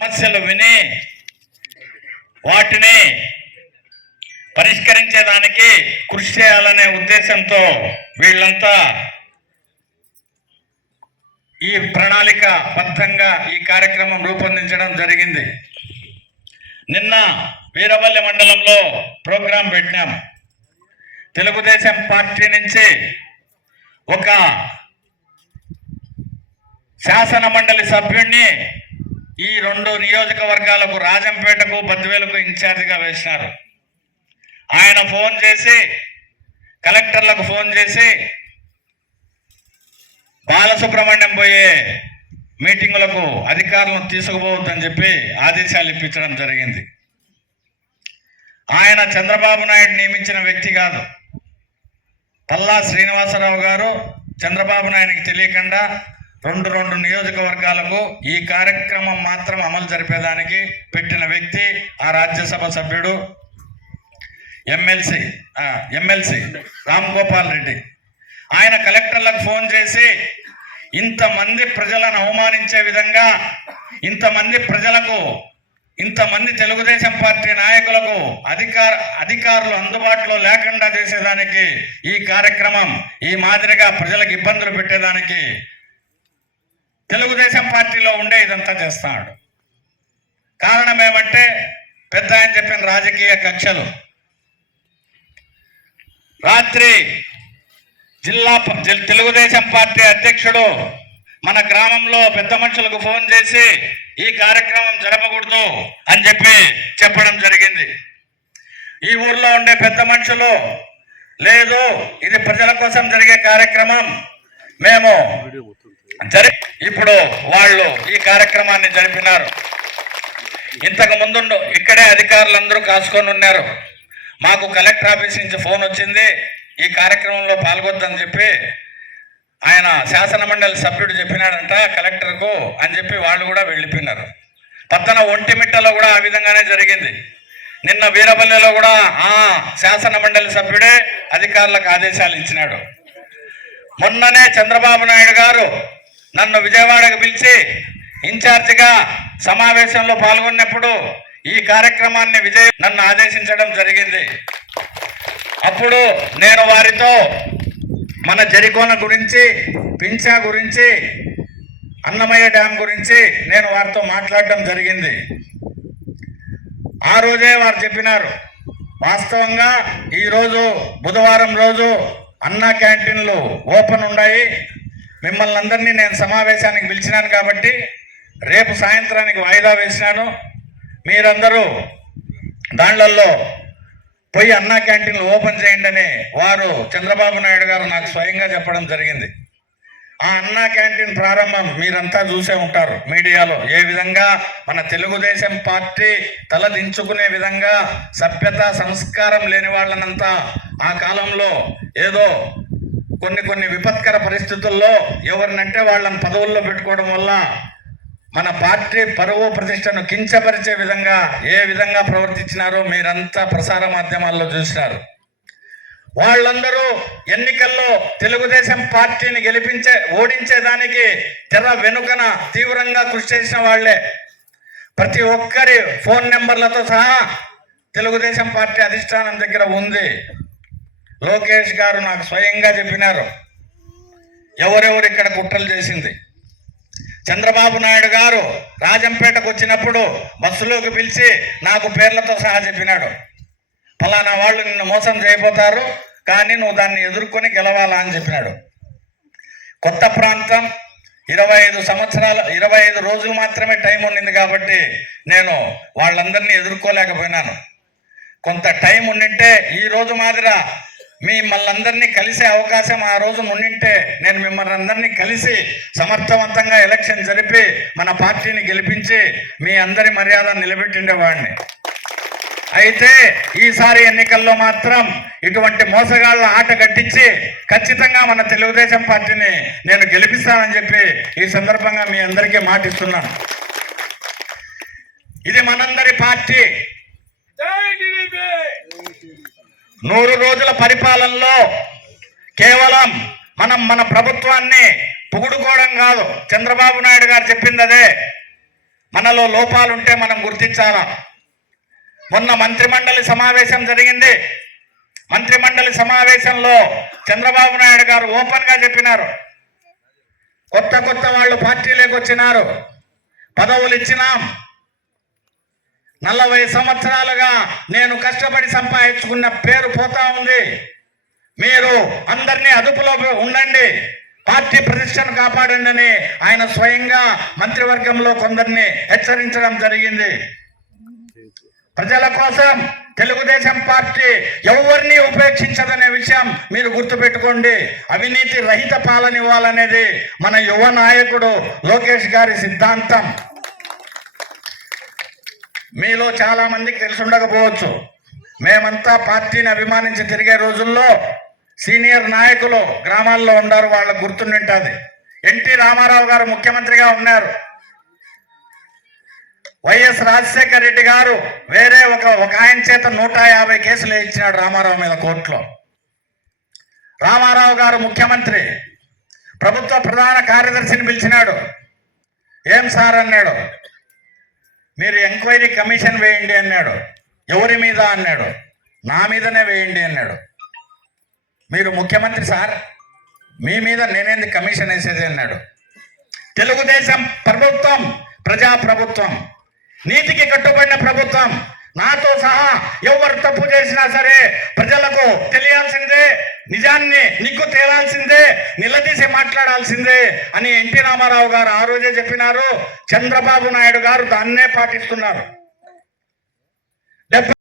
సమస్యలు విని వాటిని పరిష్కరించేదానికి కృషి చేయాలనే ఉద్దేశంతో వీళ్ళంతా ఈ ప్రణాళిక బద్ధంగా ఈ కార్యక్రమం రూపొందించడం జరిగింది. నిన్న వీరవల్లి మండలంలో ప్రోగ్రాం పెట్టినాం. తెలుగుదేశం పార్టీ నుంచి ఒక శాసన మండలి సభ్యుణ్ణి ఈ రెండు నియోజకవర్గాలకు రాజంపేటకు బద్వేలకు ఇన్ఛార్జిగా వేసినారు. ఆయన ఫోన్ చేసి కలెక్టర్లకు ఫోన్ చేసి బాలసుబ్రహ్మణ్యం పోయే మీటింగులకు అధికారులను తీసుకుపోవద్దని చెప్పి ఆదేశాలు ఇప్పించడం జరిగింది. ఆయన చంద్రబాబు నాయుడు నియమించిన వ్యక్తి కాదు. పల్లా శ్రీనివాసరావు గారు చంద్రబాబు నాయుడికి తెలియకుండా రెండు రెండు నియోజకవర్గాలకు ఈ కార్యక్రమం మాత్రం అమలు జరిపేదానికి పెట్టిన వ్యక్తి ఆ రాజ్యసభ సభ్యుడు ఎమ్మెల్సీ ఎమ్మెల్సీ రామ్ గోపాల్ రెడ్డి. ఆయన కలెక్టర్లకు ఫోన్ చేసి ఇంతమంది ప్రజలను అవమానించే విధంగా ఇంతమంది ప్రజలకు ఇంతమంది తెలుగుదేశం పార్టీ నాయకులకు అధికార అధికారులు అందుబాటులో లేకుండా చేసేదానికి ఈ కార్యక్రమం ఈ మాదిరిగా ప్రజలకు ఇబ్బందులు పెట్టేదానికి తెలుగుదేశం పార్టీలో ఉండే ఇదంతా చేస్తాడు. కారణం ఏమంటే పెద్ద ఆయన చెప్పిన రాజకీయ కక్షలు. రాత్రి జిల్లా తెలుగుదేశం పార్టీ అధ్యక్షుడు మన గ్రామంలో పెద్ద మనుషులకు ఫోన్ చేసి ఈ కార్యక్రమం జరపకూడదు అని చెప్పి చెప్పడం జరిగింది. ఈ ఊర్లో ఉండే పెద్ద మనుషులు లేదు ఇది ప్రజల కోసం జరిగే కార్యక్రమం మేము జరి ఇప్పుడు వాళ్ళు ఈ కార్యక్రమాన్ని జరిపినారు. ఇంతకు ముందు ఇక్కడే అధికారులందరూ కాసుకొని ఉన్నారు. మాకు కలెక్టర్ ఆఫీస్ నుంచి ఫోన్ వచ్చింది ఈ కార్యక్రమంలో పాల్గొద్దని చెప్పి ఆయన శాసన మండలి సభ్యుడు చెప్పినాడంట కలెక్టర్కు అని చెప్పి వాళ్ళు కూడా వెళ్ళిపోయినారు. పక్కన ఒంటిమిట్టలో కూడా ఆ విధంగానే జరిగింది. నిన్న వీరపల్లిలో కూడా ఆ శాసన మండలి సభ్యుడే అధికారులకు ఆదేశాలు ఇచ్చినాడు. మొన్ననే చంద్రబాబు నాయుడు గారు నన్ను విజయవాడకు పిలిచి ఇన్ఛార్జిగా సమావేశంలో పాల్గొన్నప్పుడు ఈ కార్యక్రమాన్ని విజయ్ నన్ను ఆదేశించడం జరిగింది. అప్పుడు నేను వారితో మన జరికోన గురించి పింఛా గురించి అన్నమయ్య డ్యామ్ గురించి నేను వారితో మాట్లాడడం జరిగింది. ఆ రోజే వారు చెప్పినారు. వాస్తవంగా ఈరోజు బుధవారం రోజు అన్నా క్యాంటీన్లు ఓపెన్ ఉన్నాయి. మిమ్మల్ని అందరినీ నేను సమావేశానికి పిలిచినాను కాబట్టి రేపు సాయంత్రానికి వాయిదా వేసినాను. మీరందరూ దాండ్లల్లో పోయి అన్నా క్యాంటీన్లు ఓపెన్ చేయండి అని వారు చంద్రబాబు నాయుడు గారు నాకు స్వయంగా చెప్పడం జరిగింది. ఆ అన్నా క్యాంటీన్ ప్రారంభం మీరంతా చూసే ఉంటారు మీడియాలో. ఏ విధంగా మన తెలుగుదేశం పార్టీ తలదించుకునే విధంగా సభ్యత సంస్కారం లేని వాళ్ళనంతా ఆ కాలంలో ఏదో కొన్ని కొన్ని విపత్కర పరిస్థితుల్లో ఎవరినంటే వాళ్ళని పదవుల్లో పెట్టుకోవడం వల్ల మన పార్టీ పరువు ప్రతిష్టను కించపరిచే విధంగా ఏ విధంగా ప్రవర్తించినారో మీరంతా ప్రసార మాధ్యమాల్లో చూసినారు. వాళ్ళందరూ ఎన్నికల్లో తెలుగుదేశం పార్టీని గెలిపించే ఓడించేదానికి తెర వెనుకన తీవ్రంగా కృషి చేసిన వాళ్ళే. ప్రతి ఒక్కరి ఫోన్ నెంబర్లతో సహా తెలుగుదేశం పార్టీ అధిష్టానం దగ్గర ఉంది. లోకేష్ గారు నాకు స్వయంగా చెప్పినారు. ఎవరెవరు ఇక్కడ కుట్రలు చేసింది? చంద్రబాబు నాయుడు గారు రాజంపేటకు వచ్చినప్పుడు బస్సులోకి పిలిచి నాకు పేర్లతో సహా చెప్పినాడు. ఫలానా వాళ్ళు నిన్ను మోసం చేయబోతారు కానీ నువ్వు దాన్ని ఎదుర్కొని గెలవాలా అని చెప్పినాడు. కొత్త ప్రాంతం ఇరవై ఐదు సంవత్సరాల ఇరవై ఐదు రోజులు మాత్రమే టైం ఉండింది కాబట్టి నేను వాళ్ళందరినీ ఎదుర్కోలేకపోయినాను. కొంత టైం ఉండింటే ఈ రోజు మాదిర మిమ్మల్ని అందరినీ కలిసే అవకాశం ఆ రోజు ఉండింటే నేను మిమ్మల్ని అందరినీ కలిసి సమర్థవంతంగా ఎలక్షన్ జరిపి మన పార్టీని గెలిపించి మీ అందరి మర్యాద నిలబెట్టిండేవాడిని. అయితే ఈసారి ఎన్నికల్లో మాత్రం ఇటువంటి మోసగాళ్ళ ఆట కట్టించి ఖచ్చితంగా మన తెలుగుదేశం పార్టీని నేను గెలిపిస్తానని చెప్పి ఈ సందర్భంగా మీ అందరికీ మాటిస్తున్నాను. ఇది మనందరి పార్టీ. నూరు రోజుల పరిపాలనలో కేవలం మనం మన ప్రభుత్వాన్ని పొగుడుకోవడం కాదు. చంద్రబాబు నాయుడు గారు చెప్పింది అదే. మనలో లోపాలుంటే మనం గుర్తించాలా? మొన్న మంత్రిమండలి సమావేశం జరిగింది. మంత్రిమండలి సమావేశంలో చంద్రబాబు నాయుడు గారు ఓపెన్గా చెప్పినారు. కొత్త కొత్త వాళ్ళు పార్టీలోకి వచ్చినారు. పదవులు ఇచ్చినాం. నలభై సంవత్సరాలుగా నేను కష్టపడి సంపాదించుకున్న పేరు పోతా ఉంది. మీరు అందరినీ అదుపులో ఉండండి. పార్టీ ప్రతిష్టను కాపాడండి అని ఆయన స్వయంగా మంత్రివర్గంలో కొందరిని హెచ్చరించడం జరిగింది. ప్రజల కోసం తెలుగుదేశం పార్టీ ఎవరిని ఉపేక్షించదనే విషయం మీరు గుర్తుపెట్టుకోండి. అవినీతి రహిత పాలన ఇవ్వాలనేది మన యువ నాయకుడు లోకేష్ గారి సిద్ధాంతం. మీలో చాలా మందికి తెలిసి ఉండకపోవచ్చు. మేమంతా పార్టీని అభిమానించి తిరిగే రోజుల్లో సీనియర్ నాయకులు గ్రామాల్లో ఉన్నారు వాళ్ళ గుర్తుండింటుంది ఎన్టీ రామారావు గారు ముఖ్యమంత్రిగా ఉన్నారు. వైఎస్ రాజశేఖర రెడ్డి గారు వేరే ఒక ఒక ఆయన చేత నూట యాభై కేసులు వేయించినాడు రామారావు మీద కోర్టులో. రామారావు గారు ముఖ్యమంత్రి ప్రభుత్వ ప్రధాన కార్యదర్శిని పిలిచినాడు. ఏం సార్ అన్నాడు? మీరు ఎంక్వైరీ కమిషన్ వేయండి అన్నాడు. ఎవరి మీద అన్నాడు? నా మీదనే వేయండి అన్నాడు. మీరు ముఖ్యమంత్రి సార్ మీ మీద నేనేంది కమిషన్ వేసేది అన్నాడు. తెలుగుదేశం ప్రభుత్వం ప్రజా ప్రభుత్వం నీతికి కట్టుబడిన ప్రభుత్వం నాతో సహా ఎవరు తప్పు చేసినా సరే ప్రజలకు తెలియ నిజాన్ని నిగ్గు తేలాల్సిందే నిలదీసి మాట్లాడాల్సిందే అని ఎన్టీ రామారావు గారు ఆ రోజే చెప్పినారు. చంద్రబాబు నాయుడు గారు దాన్నే పాటిస్తున్నారు.